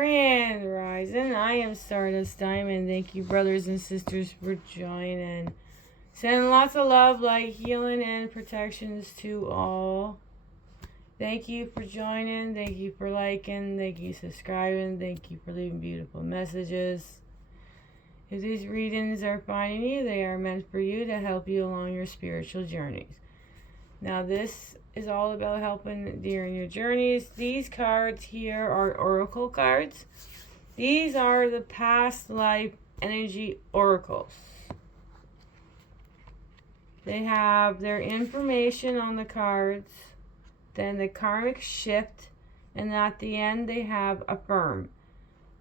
Grand Rising. I am Stardust Diamond. Thank you, brothers and sisters, for joining. Sending lots of love, light, healing, and protections to all. Thank you for joining. Thank you for liking. Thank you for subscribing. Thank you for leaving beautiful messages. If these readings are finding you, they are meant for you to help you along your spiritual journeys. Now, this is all about helping during your journeys. These cards here are oracle cards. These are the past life energy oracles. They have their information on the cards, then the karmic shift, and at the end they have affirm.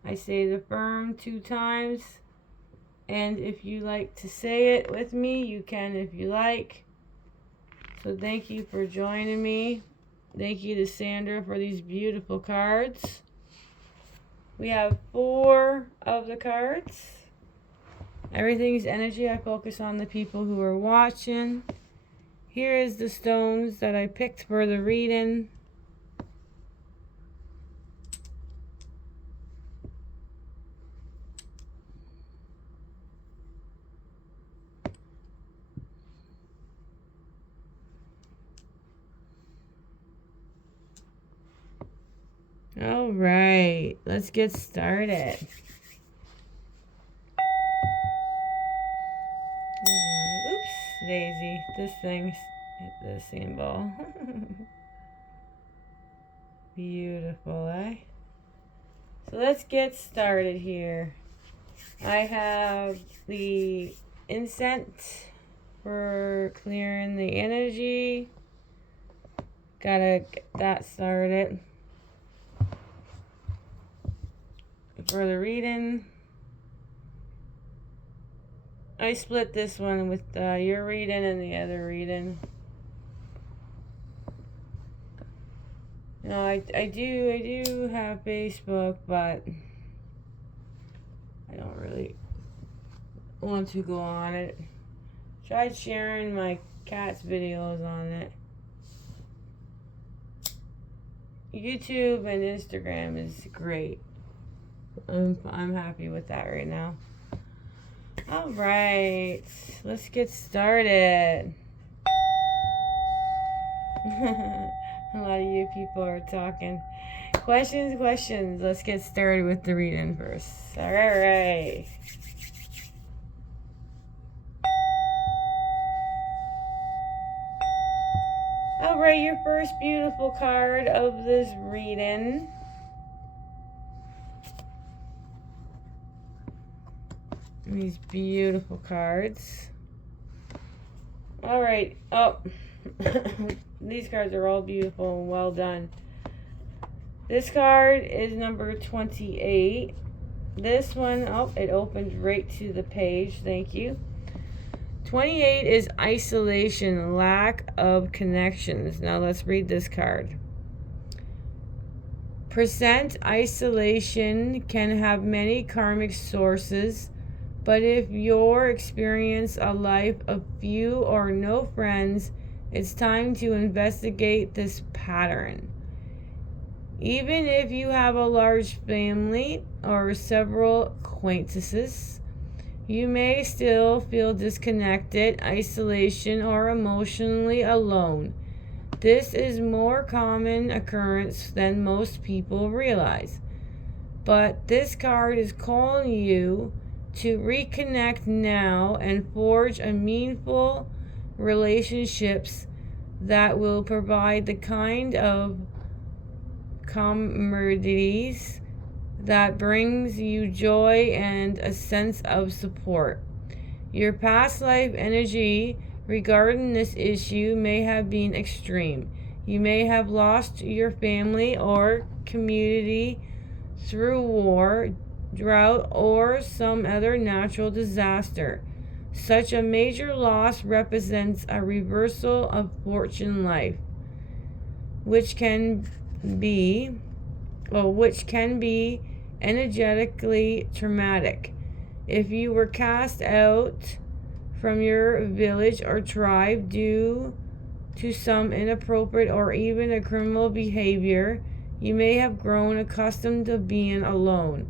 I say the affirm 2 times, and if you like to say it with me, you can if you like. So thank you for joining me. Thank you to Sandra for these beautiful cards. We have 4 of the cards. Everything's energy. I focus on the people who are watching. Here is the stones that I picked for the reading. All right, let's get started. Oops, Daisy. This thing's hit the symbol. Beautiful, eh? So let's get started here. I have the incense for clearing the energy. Gotta get that started. For the reading, I split this one with your reading and the other reading. No, I do have Facebook, but I don't really want to go on it. Tried sharing my cat's videos on it. YouTube and Instagram is great. I'm happy with that right now. All right, let's get started. A lot of you people are talking. Questions. Let's get started with the reading first. All right. All right, your first beautiful card of this reading. These beautiful cards. All right. Oh, these cards are all beautiful and well done. This card is number 28. This one, oh, it opened right to the page. Thank you. 28 is isolation, lack of connections. Now let's read this card. Percent isolation can have many karmic sources. But if you're experiencing a life of few or no friends, it's time to investigate this pattern. Even if you have a large family or several acquaintances, you may still feel disconnected, isolation, or emotionally alone. This is more common occurrence than most people realize. But this card is calling you to reconnect now and forge a meaningful relationships that will provide the kind of camaraderie that brings you joy and a sense of support. Your past life energy regarding this issue may have been extreme. You may have lost your family or community through war, drought, or some other natural disaster. Such a major loss represents a reversal of fortune in life, which can be energetically traumatic. If you were cast out from your village or tribe due to some inappropriate or even a criminal behavior, You may have grown accustomed to being alone,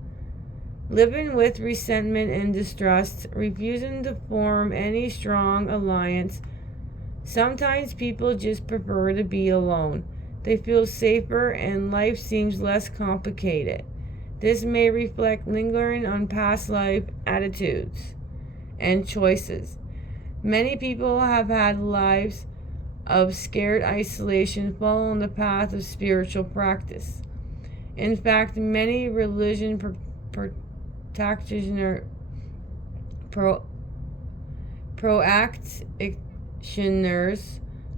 living with resentment and distrust, refusing to form any strong alliance. Sometimes people just prefer to be alone. They feel safer and life seems less complicated. This may reflect lingering on past life attitudes and choices. Many people have had lives of scared isolation following the path of spiritual practice. In fact, many religion practitioners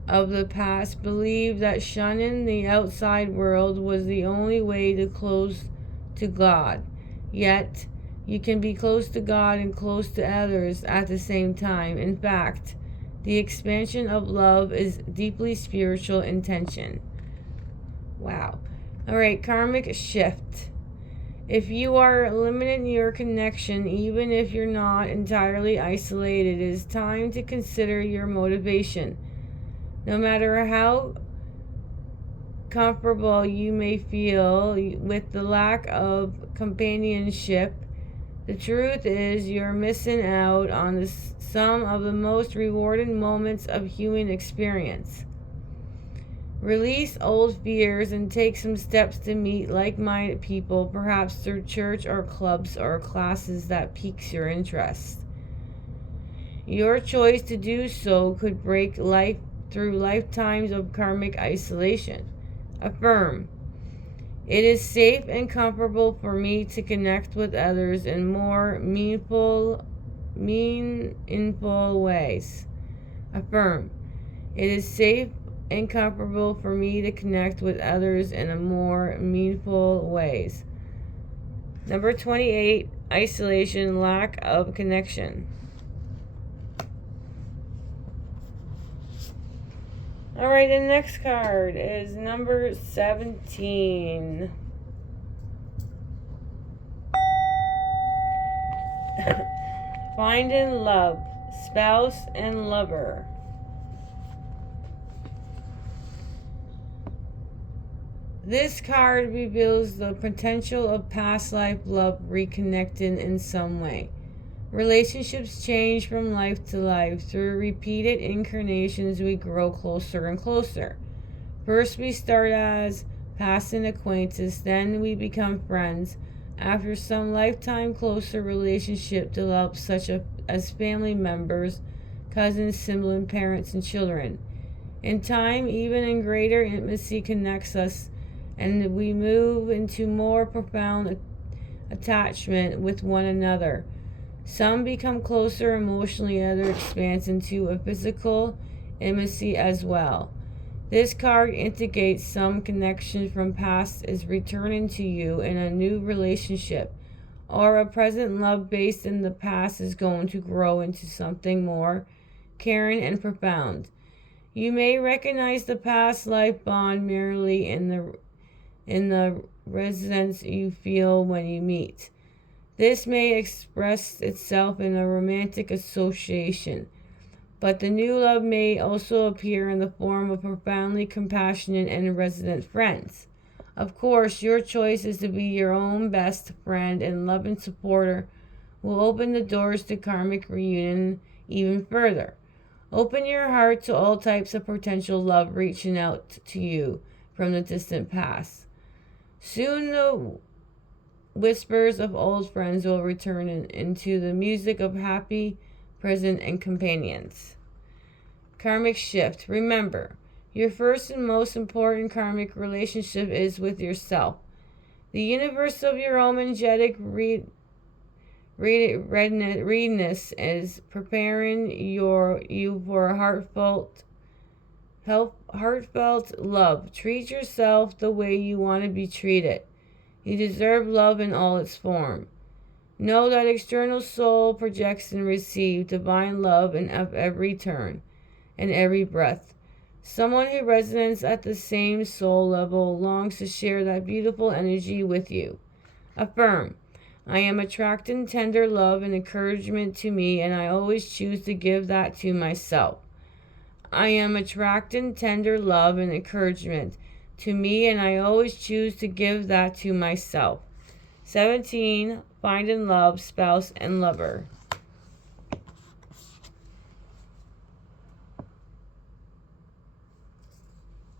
of the past believed that shunning the outside world was the only way to close to God. Yet, you can be close to God and close to others at the same time. In fact, the expansion of love is deeply spiritual intention. Wow. Alright, karmic shift. If you are limiting your connection, even if you're not entirely isolated, it is time to consider your motivation. No matter how comfortable you may feel with the lack of companionship, the truth is you're missing out on some of the most rewarding moments of human experience. Release old fears and take some steps to meet like-minded people, perhaps through church or clubs or classes that piques your interest. Your choice to do so could break life through lifetimes of karmic isolation. Affirm. It is safe and comfortable for me to connect with others in more meaningful ways. Affirm. It is safe and comfortable for me to connect with others in a more meaningful ways. Number 28, isolation, lack of connection. Alright, the next card is number 17. Finding love, spouse and lover. This card reveals the potential of past life love reconnecting in some way. Relationships change from life to life. Through repeated incarnations, we grow closer and closer. First, we start as passing acquaintances, then we become friends. After some lifetime closer relationship develops, such as family members, cousins, siblings, parents, and children. In time, even in greater intimacy connects us, and we move into more profound attachment with one another. Some become closer emotionally, others expand into a physical intimacy as well. This card indicates some connection from past is returning to you in a new relationship, or a present love based in the past is going to grow into something more caring and profound. You may recognize the past life bond merely in the resonance you feel when you meet. This may express itself in a romantic association, but the new love may also appear in the form of profoundly compassionate and resonant friends. Of course, your choice is to be your own best friend, and loving supporter will open the doors to karmic reunion even further. Open your heart to all types of potential love reaching out to you from the distant past. Soon the whispers of old friends will return into the music of happy, present, and companions. Karmic shift. Remember, your first and most important karmic relationship is with yourself. The universe of your own angelic readiness is preparing you for heartfelt love. Treat yourself the way you want to be treated. You deserve love in all its form. Know that external soul projects and receives divine love in every turn and every breath. Someone who resonates at the same soul level longs to share that beautiful energy with you. Affirm. I am attracting tender love and encouragement to me, and I always choose to give that to myself. I am attracting tender love and encouragement to me, and I always choose to give that to myself. 17. Find and love spouse and lover.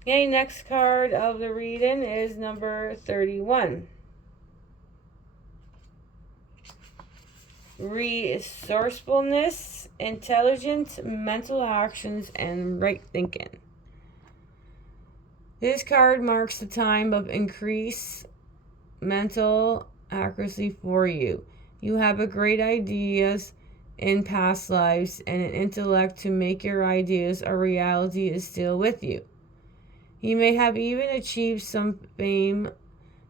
Okay, next card of the reading is number 31. Resourcefulness, intelligence, mental actions, and right thinking. This card marks the time of increased mental accuracy for you. You have a great ideas in past lives, and an intellect to make your ideas a reality is still with you. You may have even achieved some fame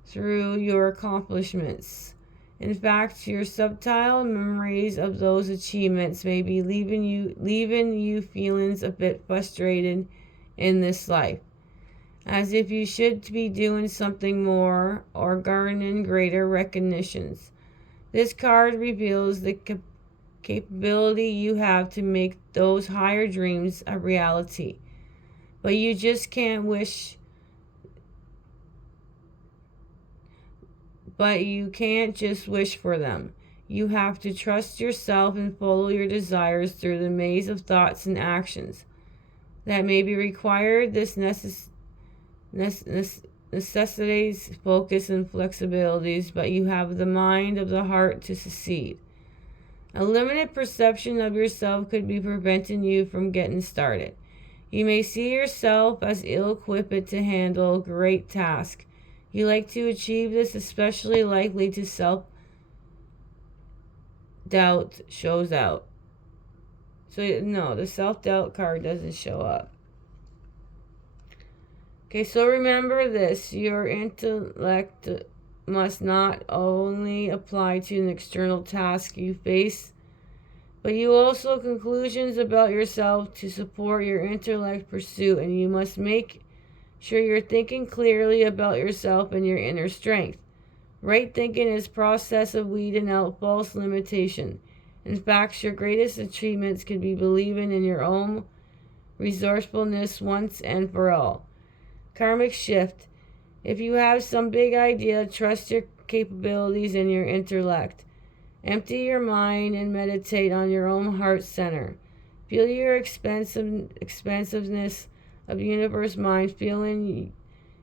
through your accomplishments. In fact, your subtle memories of those achievements may be leaving you feelings a bit frustrated in this life, as if you should be doing something more or garnering greater recognitions. This card reveals the capability you have to make those higher dreams a reality. But you just can't wish. But you can't just wish for them. You have to trust yourself and follow your desires through the maze of thoughts and actions that may be required. This necessitates focus and flexibilities, but you have the mind of the heart to succeed. A limited perception of yourself could be preventing you from getting started. You may see yourself as ill-equipped to handle a great task. You like to achieve this, especially likely to self-doubt shows out. So, no, the self-doubt card doesn't show up. Okay, so remember this. Your intellect must not only apply to an external task you face, but you also conclusions about yourself to support your intellect pursuit, and you must make sure you're thinking clearly about yourself and your inner strength. Right thinking is process of weeding out false limitation. In fact, your greatest achievements can be believing in your own resourcefulness once and for all. Karmic shift. If you have some big idea, trust your capabilities and your intellect. Empty your mind and meditate on your own heart center. Feel your expansiveness of universe mind, feeling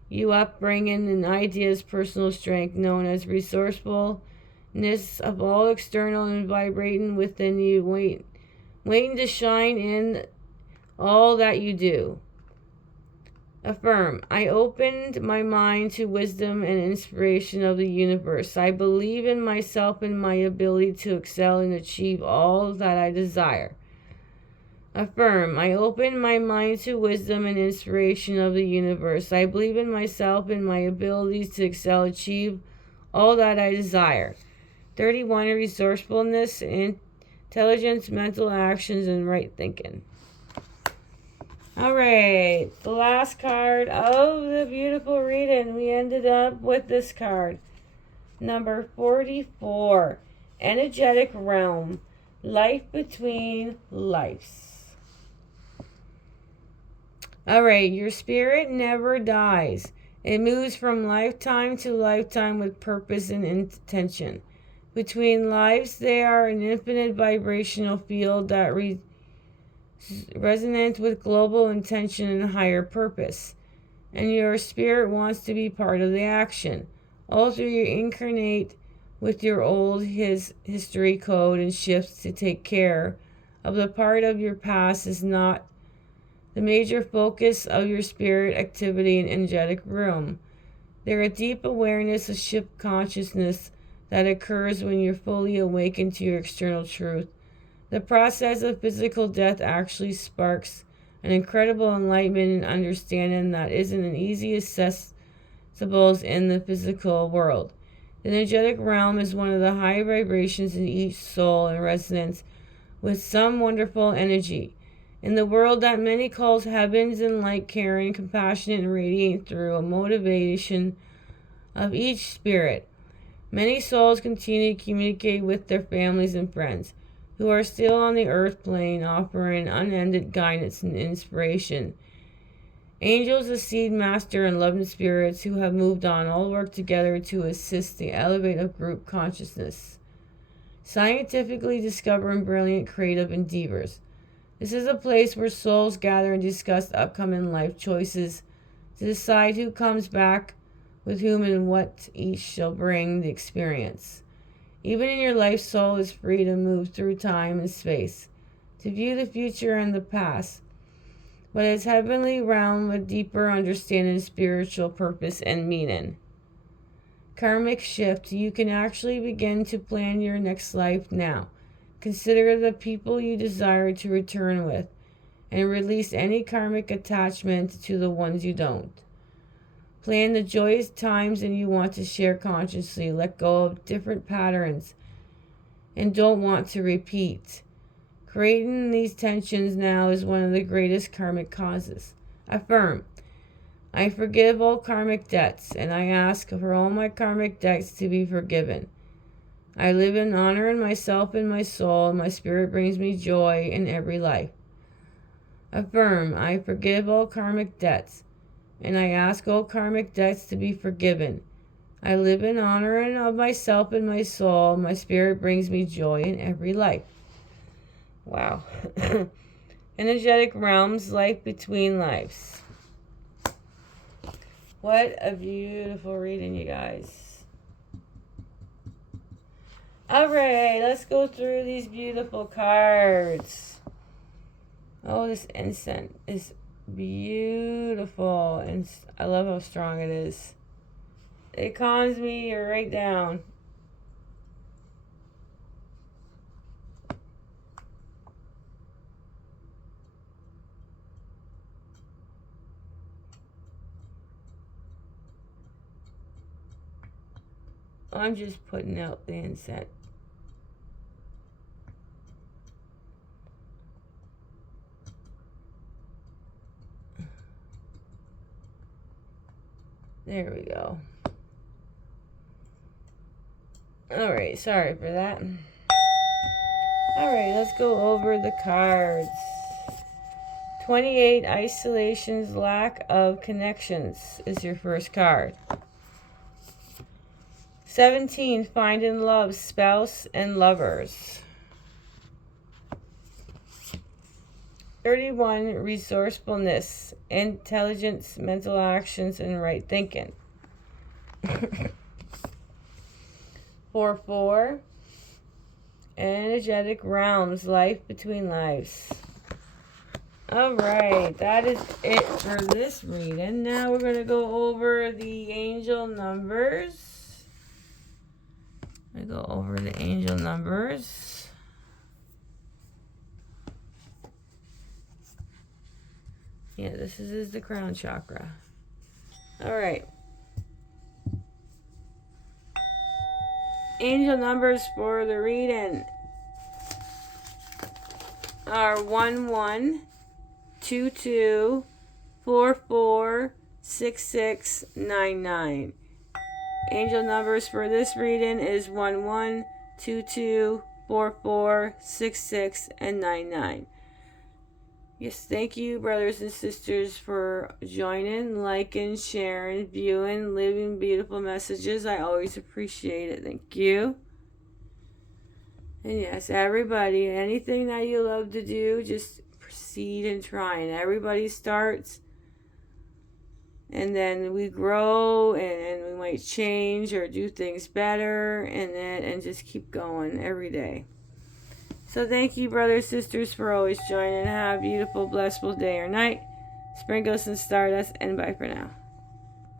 you up, bringing in ideas, personal strength, known as resourcefulness of all external and vibrating within you, waiting to shine in all that you do. Affirm. I opened my mind to wisdom and inspiration of the universe. I believe in myself and my ability to excel and achieve all that I desire. Affirm. I open my mind to wisdom and inspiration of the universe. I believe in myself and my abilities to excel, achieve all that I desire. 31. Resourcefulness, intelligence, mental actions, and right thinking. All right, the last card of the beautiful reading. We ended up with this card. Number 44. Energetic realm. Life between lives. All right, your spirit never dies. It moves from lifetime to lifetime with purpose and intention. Between lives, they are an infinite vibrational field that resonant with global intention and higher purpose, and your spirit wants to be part of the action. Also, you incarnate with your old history code and shifts to take care of the part of your past is not the major focus of your spirit activity and energetic realm. There is a deep awareness of shift consciousness that occurs when you're fully awakened to your external truth. The process of physical death actually sparks an incredible enlightenment and understanding that isn't an easy accessible in the physical world. The energetic realm is one of the high vibrations in each soul in resonance with some wonderful energy. In the world that many calls heavens and light, caring, compassionate, and radiant through a motivation of each spirit. Many souls continue to communicate with their families and friends who are still on the earth plane, offering unended guidance and inspiration. Angels, the seed master, and loving spirits who have moved on all work together to assist the elevate of group consciousness. Scientifically discovering brilliant creative endeavors. This is a place where souls gather and discuss upcoming life choices to decide who comes back with whom and what each shall bring the experience. Even in your life, soul is free to move through time and space, to view the future and the past, but its heavenly realm with deeper understanding of spiritual purpose and meaning. Karmic shift. You can actually begin to plan your next life now. Consider the people you desire to return with, and release any karmic attachment to the ones you don't. Plan the joyous times and you want to share consciously. Let go of different patterns and don't want to repeat. Creating these tensions now is one of the greatest karmic causes. Affirm, I forgive all karmic debts, and I ask for all my karmic debts to be forgiven. I live in honor in myself and my soul, and my spirit brings me joy in every life. Affirm, I forgive all karmic debts, and I ask all karmic debts to be forgiven. I live in honor of myself and my soul, and my spirit brings me joy in every life. Wow. Energetic realms, life between lives. What a beautiful reading, you guys. Alright, let's go through these beautiful cards. Oh, this incense is beautiful, and I love how strong it is. It calms me right down. I'm just putting out the incense. There we go. Alright, sorry for that. Alright, let's go over the cards. 28, isolations, lack of connections is your first card. 17, finding love, spouse and lovers. 31, resourcefulness, intelligence, mental actions, and right thinking. 4, energetic realms, life between lives. Alright, that is it for this reading. Now we're going to go over the angel numbers. I'm going to go over the angel numbers. Yeah, this is the crown chakra. Alright. Angel numbers for the reading are 11, 22, 44, 66, 99. Angel numbers for this reading is 11, 22, 44, 66, and 99. Yes, thank you, brothers and sisters, for joining, liking, sharing, viewing, living beautiful messages. I always appreciate it. Thank you. And yes, everybody, anything that you love to do, just proceed and try. And everybody starts, and then we grow, and we might change or do things better, and just keep going every day. So thank you, brothers, sisters, for always joining. Have a beautiful, blissful day or night. Sprinkles and stardust, and bye for now.